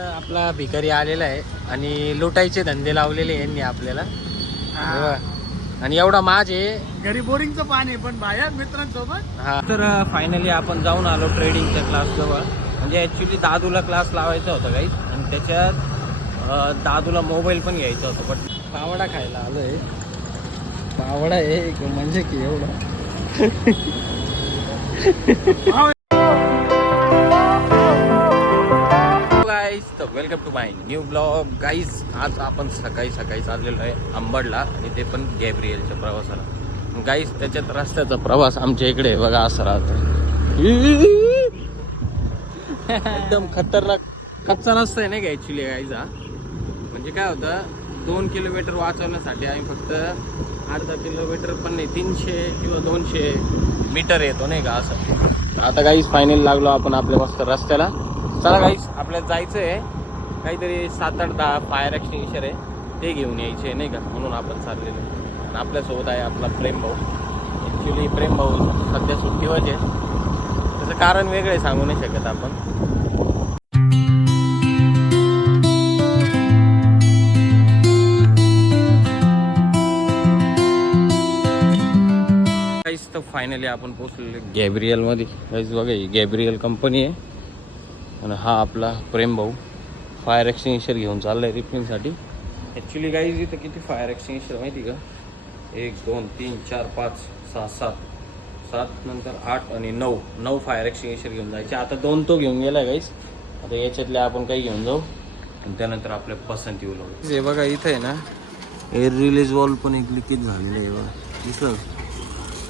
आपला भिकारी आलेला आहे आणि लुटायचे धंदे लावलेले यांनी आपल्याला. आणि एवढा माझे घरी बोरिंगचं पाणी पण बाहेर मित्रांसोबत. हा तर फायनली आपण जाऊन आलो ट्रेडिंगच्या क्लास जवळ. म्हणजे ऍक्च्युली दादूला क्लास लावायचा होता काही, आणि त्याच्यात दादूला मोबाईल पण घ्यायचा होता. पण पावडा खायला आलोय. पावडा आहे म्हणजे की एवढा. Welcome to my new blog guys. आज आपण सकाळी चाललेलो आहे अंबडला, आणि ते पण गॅब्रिएलच्या प्रवासाला. गाईज त्याच्यात रस्त्याचा प्रवास आमच्या इकडे बघा असं राहतो. एकदम खतरनाक कच्चा रस्ता आहे नाही का ॲक्च्युली गाईचा. म्हणजे काय होतं, 2 किलोमीटर वाचवण्यासाठी आम्ही फक्त अर्धा किलोमीटर पण नाही, 300 किंवा 200 मीटर येतो नाही का असं. आता गाईज फायनल लागलो आपण आपल्या मस्त रस्त्याला. चला गाईज आपल्याला जायचं आहे काहीतरी 7-8-10 फायर एक्सटिंग्विशर आहे, ते घेऊन यायचे नाही का, म्हणून आपण चाललेलो आहे. आणि आपल्यासोबत आहे आपला प्रेम भाऊ. ॲक्च्युली प्रेम भाऊ सध्या सुट्टीवर आहे, त्याचं कारण वेगळं आहे, सांगू नाही शकत आपण. काहीच तर फायनली आपण पोहोचलेलो गॅब्रिएलमध्ये. काहीच बघा ही गॅब्रिएल कंपनी आहे, आणि हा आपला प्रेम भाऊ फायर एक्सटिंग्विशर घेऊन चालला आहे रिपेअरिंगसाठी. ॲक्च्युली गाईज इथं किती फायर एक्सटिंग्विशर माहिती का, 1 2 3 4 5 6 7 नंतर 8 आणि 9 फायर एक्सटिंग्विशर घेऊन जायचे. आता 2 तो घेऊन गेला गाईज. आता याच्यातले आपण काही घेऊन जाऊ, आणि त्यानंतर आपल्या पसंती उलवू. हे बघा इथं आहे ना, एअर रिलीज वॉल पण एक लिकेज झालेलं आहे बघा, दिसलं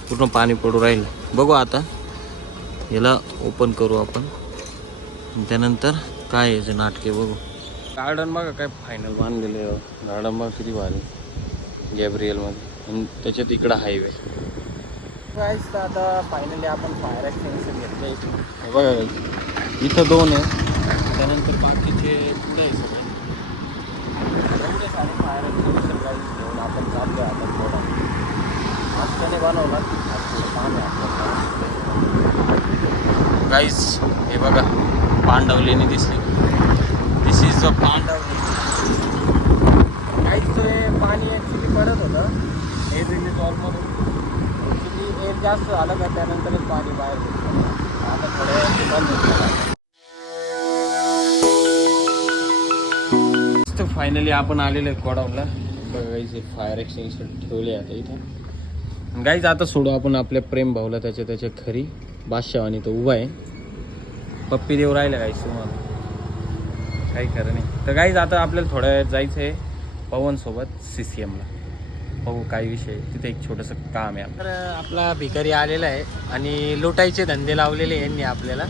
पूर्ण पाणी पडू राहील. बघू आता याला ओपन करू आपण, त्यानंतर काय याचे नाटके बघू. गार्डन बघा काय फायनल बांधलेलं आहे. गार्डन बघा किती भारी गॅब्रिएलमध्ये, आणि त्याच्यात इकडं हायवे. तर आता फायनली आपण फायर एक्सटिंग्विशर घेतले. हे बघा इथं 2 आहे, त्यानंतर बाकीचे पुढे आहे सगळे. एवढे सारे फायर एक्सटिंग्विशर गाईज घेऊन आपण चाललो आहे आता. थोडा आजच्याने बनवला काम आहे आपल्याला गाईज. हे बघा पांडवलेने दिसली, दिस इज अ पांडवली. काहीच पाणी ॲक्च्युली पडत होतं एअर रिलीज वॉलमधून. ॲक्च्युली एअर जास्त झालं का त्यानंतरच पाणी बाहेर पडतं. आता थोड्या वेळ बंद होतं. फायनली आपण आलेलो आहे गोडाऊनला. बघा गाईज फायर एक्सटिंग्विशर ठेवले आता इथं. गाईज आता सोडू आपण आपल्या प्रेम भाऊला त्याच्या खरी बादशाह, आणि तो उभा आहे पप्पी देऊ राहिला गाईज तुम्हाला, काही खरं नाही. तर गाईज आता आपल्याला थोड्या वेळ जायचं आहे पवनसोबत CCMला. बघू काय विषय, तिथे एक छोटंसं काम आहे. तर आपला भिकारी आलेला आहे आणि लुटायचे धंदे लावलेले यांनी आपल्याला.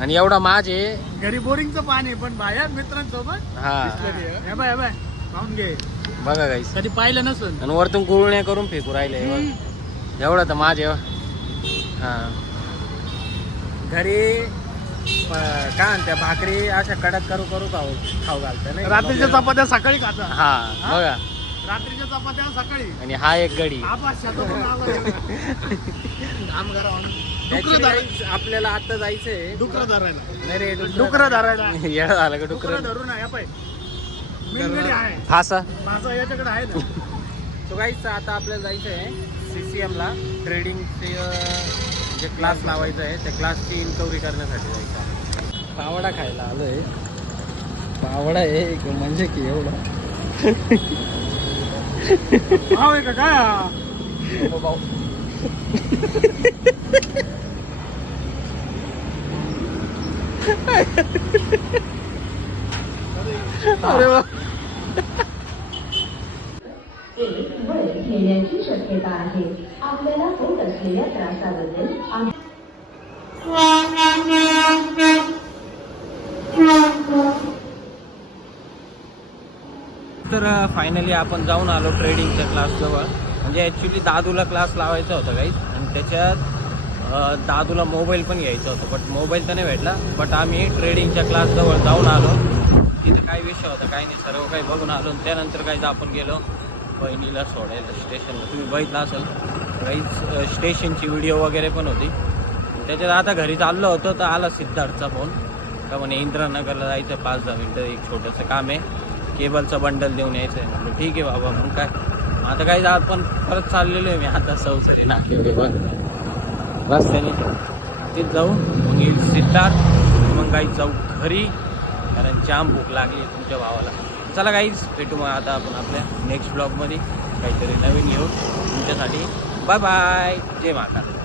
आणि एवढा माझे घरी बोरिंगचं पाणी पण बाहेर मित्रांसोबत. हा बाय पाहून घे बघा गाईज, कधी पाहिलं नसेल. आणि वरतून गुळण्या करून फेकू राहिले एवढं तर माझे. हा घरी काय म्हणत्या भाकरी अशा कडक करू खाऊ घालतं नाही. रात्रीच्या चपात्या सकाळी खाता. हा बघा रात्रीच्या चपात्या सकाळी. आणि हा एक गडी. आपल्याला आता जायचंय डुकर धरायला. नाही रे, डुकर धरायला येणं झालं का डुकर धरून आहे. फासा याच्याकडे आहे ना. तो गाईच आता आपल्याला जायचं आहे CCMला. ट्रेडिंगचे जे क्लास लावायचं आहे त्या क्लासची इन्क्वायरी करण्यासाठी जायचं आहे. पावडा खायला आलोय. पावडा आहे म्हणजे की एवढा. आहे का काय भाऊ. अरे वा, घेण्याची शक्यता आहे. आपल्याला होत असलेल्या त्रासाबद्दल तर फायनली आपण जाऊन आलो ट्रेडिंगच्या क्लास जवळ. म्हणजे ॲक्च्युली दादूला क्लास लावायचा होता काही, आणि त्याच्यात दादूला मोबाईल पण घ्यायचा होता. बट मोबाईल तर नाही भेटला. बट आम्ही ट्रेडिंगच्या क्लास जवळ जाऊन आलो. तिथं काय विषय होता काही नाही, सर्व काही बघून आलो. त्यानंतर काहीच आपण गेलो बहिणीला सोडायला स्टेशनला. तुम्ही बघितलं असेल काहीच स्टेशनची व्हिडिओ वगैरे पण होती. त्याच्यात आता घरी चाललो होतो तर आला सिद्धार्थचा फोन. का म्हणे इंद्रानगरला जायचं 5-10 मिनटं, एक छोटंसं काम आहे, केबलचं बंडल देऊन यायचं आहे. म्हटलं ठीक आहे बाबा. मग काय आता काय आपण परत चाललेलो आहे मी आता सौसरी नाके बघ रस्त्याने तिथे जाऊ, मग येईल सिद्धार्थ, मग काही जाऊ घरी, कारण जाम भूक लागली आहे तुमच्या भावाला. चला गाईज भेटू मग आता आपण आपल्या नेक्स्ट ब्लॉगमध्ये काहीतरी नवीन घेऊ तुमच्यासाठी. बाय बाय, जय महाकाल.